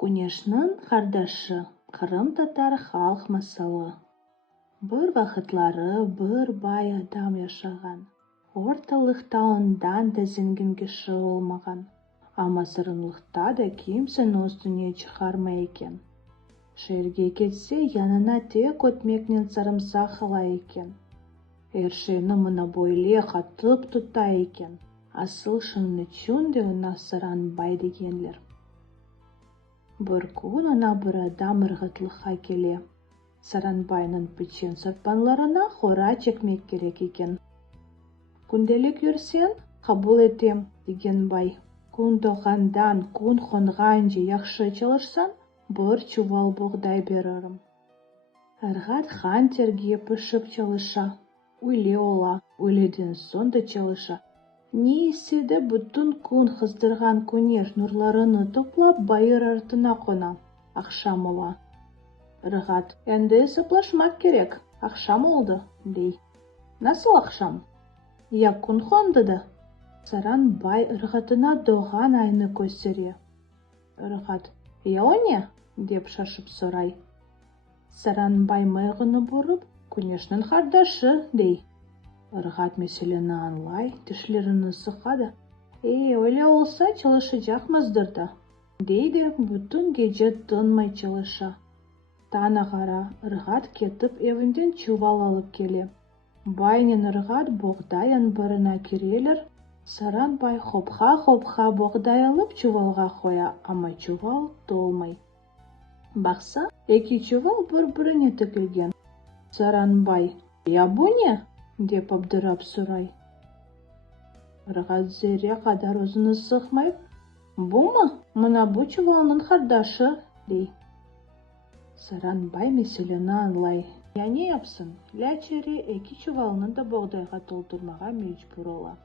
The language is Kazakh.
Кунешнын кардашы Кырым татар халк масалы. Бир вакытлары бир бай адам жашаган. Орталыкта ондан да зеңгин киши болмаган. Амасырынлыкта да кимсен үстүнө чыгармай экен. Шээрге кетсе, янына тек өтмекнен сарымсак ала экен. Эршени мына бойле катып тута экен. Асыл шынын үчүн де Саранбай дегенлер. Бир күн ана бир адам ыргытлыкка келе. Саранбайнын печен сырпанларына хора чекмек керек экен. Күнделик жүрсең, кабыл этем, деген бай. Күн тогандан, күн конганча жакшы чалышсаң, бир чубал бугдай берерим. Ыргат хан терге пышып чалыша. Үле ола, үледен соң да чалыша. Не иседе бүтүн күн кыздырган күнеш нурларыны топлап байыр артына кона. Акшам ола. Ыргат, энди эсеплашмак керек. Акшам болду, дей. Насыл акшам? Я күн конду да. Саранбай ыргатына доган айны көстере. Ыргат, я о не? Деп шашып сурай. Саранбай мыйгыны буруп, күнештин кардашы, дей. Ыргат меселени аңлай, тишлерин сыкады. Ойле болсо чалышачакмыздыр да. Дейди, бүтүн кече тынмай чалыша. Таң агара Ыргат кетип эвинден чубал алып келе. Байнын Ыргат бугдай амбарына кирелер. Саранбай хопха бугдай алып чубалга коя, ама чубал толмай. Бакса, эки чубал бири-бирине тигилген. Саранбай, я бу не? Деп абдырап сурай. Ыргат зере кадар өзүн сыкмай, буму? Мына бу чубалдын кардашы, дей. Саранбай меселени аңлай. Я не япсын, лячери эки чубалын да бугдайга толтурмага мажбур ола.